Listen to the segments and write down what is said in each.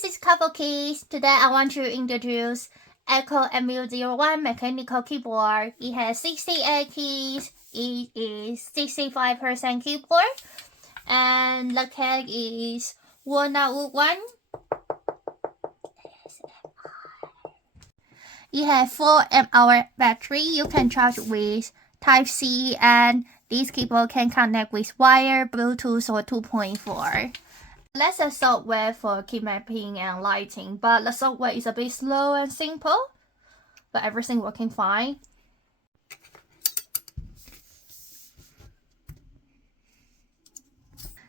this is Couple Keys. Today I want to introduce Akko MU01 mechanical keyboard. It has 68 keys. It is 65% keyboard. And the case is 101. It has 4 mAh battery. You can charge with Type-C, and this keyboard can connect with wire, Bluetooth, or 2.4. That's the software for key mapping and lighting, but the software is a bit slow and simple, but everything working fine.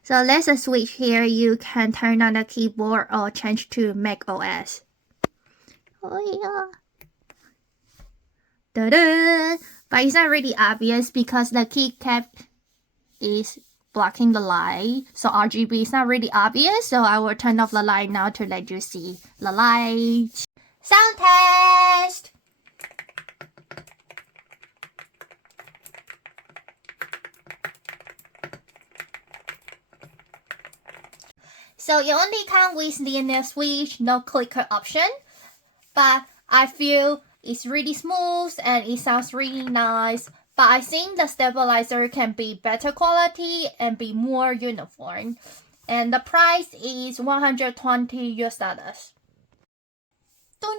So let's switch here. You can turn on the keyboard or change to Mac OS. Oh yeah. Da-da! But it's not really obvious because the keycap is blocking the light, so RGB is not really obvious, so I will turn off the light now to let you see the light. Sound test! So it only comes with linear switch, no clicker option, but I feel it's really smooth and it sounds really nice. But I think the stabilizer can be better quality and be more uniform. And the price is $120. Dun.